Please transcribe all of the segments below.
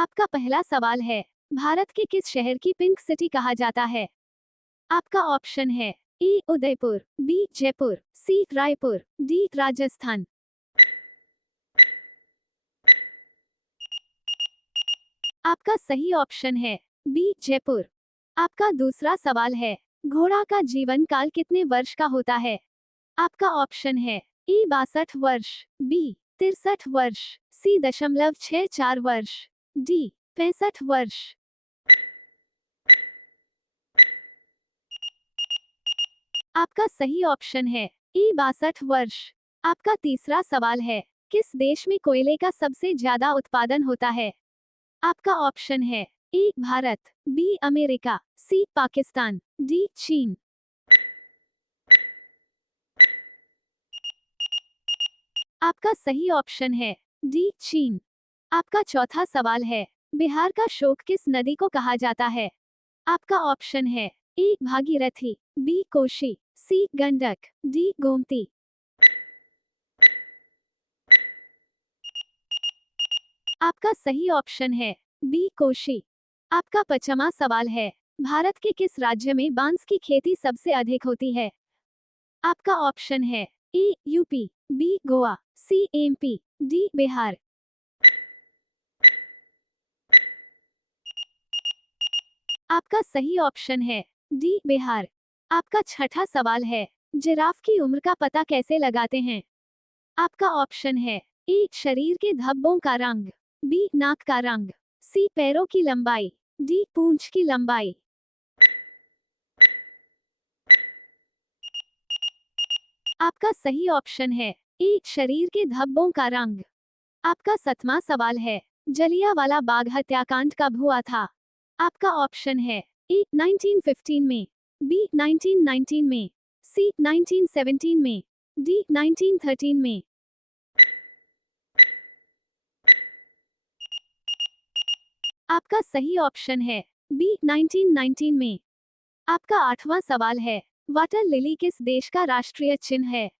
आपका पहला सवाल है, भारत के किस शहर की पिंक सिटी कहा जाता है? आपका ऑप्शन है ए उदयपुर, बी जयपुर, सी रायपुर, डी राजस्थान। आपका सही ऑप्शन है बी जयपुर। आपका दूसरा सवाल है, घोड़ा का जीवन काल कितने वर्ष का होता है? आपका ऑप्शन है ए 62 वर्ष, बी 63 वर्ष, सी 0.64 वर्ष, डी 65 वर्ष। आपका सही ऑप्शन है ए 62 वर्ष। आपका तीसरा सवाल है, किस देश में कोयले का सबसे ज्यादा उत्पादन होता है? आपका ऑप्शन है ए भारत, बी अमेरिका, सी पाकिस्तान, डी चीन। आपका सही ऑप्शन है डी चीन। आपका चौथा सवाल है, बिहार का शोक किस नदी को कहा जाता है? आपका ऑप्शन है ए भागीरथी, बी कोशी, सी गंडक, डी गोमती। आपका सही ऑप्शन है बी कोशी। आपका पांचवा सवाल है, भारत के किस राज्य में बांस की खेती सबसे अधिक होती है? आपका ऑप्शन है ए यूपी, बी गोवा, सी एमपी, डी बिहार। आपका सही ऑप्शन है डी बिहार। आपका छठा सवाल है, जिराफ की उम्र का पता कैसे लगाते हैं? आपका ऑप्शन है ए शरीर के धब्बों का रंग, बी नाक का रंग, सी पैरों की लंबाई, डी पूंछ की लंबाई। आपका सही ऑप्शन है ए शरीर के धब्बों का रंग। आपका सातवां सवाल है, जलियांवाला बाग हत्याकांड कब हुआ था? आपका ऑप्शन है ए 1915 में, बी 1919 में, सी 1917 में, डी 1913 में। आपका सही ऑप्शन है बी 1919 में। आपका आठवां सवाल है, वाटर लिली किस देश का राष्ट्रीय चिन्ह है?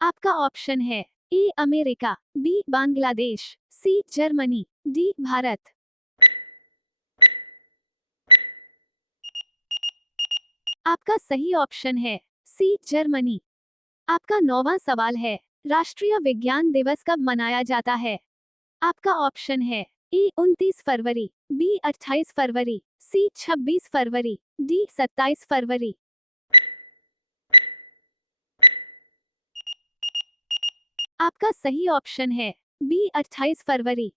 आपका ऑप्शन है A America, B Bangladesh, C Germany, D Bharat. आपका सही ऑप्शन है सी जर्मनी। आपका नौवां सवाल है, राष्ट्रीय विज्ञान दिवस कब मनाया जाता है? आपका ऑप्शन है ए 29 फरवरी, बी 28 फरवरी, सी 26 फरवरी, डी 27 फरवरी। आपका सही ऑप्शन है बी 28 फरवरी।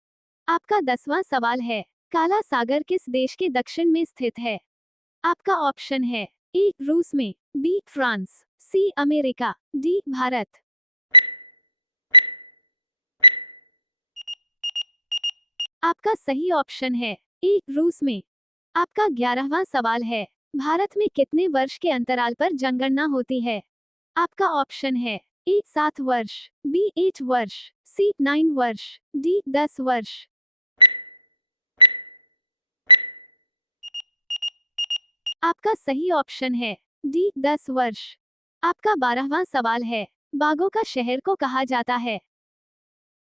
आपका 10वां सवाल है, काला सागर किस देश के दक्षिण में स्थित है? आपका ऑप्शन है ए रूस में, B France, C America, D Bharat. आपका सही ऑप्शन है ए रूस में। आपका 11वां सवाल है, भारत में कितने वर्ष के अंतराल पर जनगणना होती है? आपका ऑप्शन है ए 7 वर्ष, बी 8 वर्ष, सी 9 वर्ष, डी 10 वर्ष। आपका सही ऑप्शन है डी 10 वर्ष। आपका 12वां सवाल है, बागों का शहर को कहा जाता है?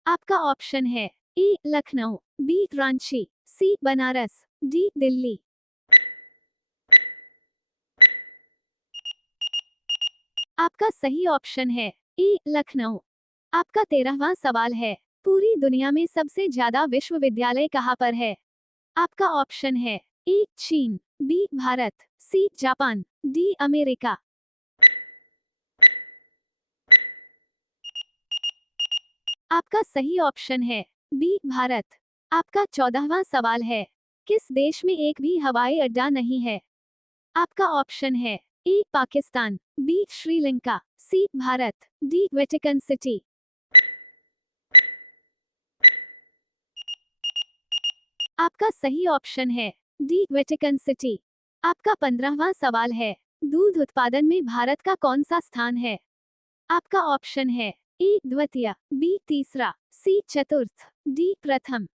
आपका ऑप्शन है ए लखनऊ, बी रांची, सी बनारस, डी दिल्ली। आपका सही ऑप्शन है ए लखनऊ। आपका 13वां सवाल है, पूरी दुनिया में सबसे ज्यादा विश्वविद्यालय कहाँ पर है? आपका ऑप्शन है ए चीन, B Bharat, C Japan, D America. आपका सही ऑप्शन है बी भारत। आपका 14वां सवाल है, किस देश में एक भी हवाई अड्डा नहीं है? आपका ऑप्शन है ए पाकिस्तान, बी श्रीलंका, सी भारत, डी वेटिकन सिटी। आपका सही ऑप्शन है डी वेटिकन सिटी। आपका 15वां सवाल है, दूध उत्पादन में भारत का कौन सा स्थान है? आपका ऑप्शन है ए द्वितीय, बी तीसरा, सी चतुर्थ, डी प्रथम।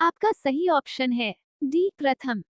आपका सही ऑप्शन है डी प्रथम।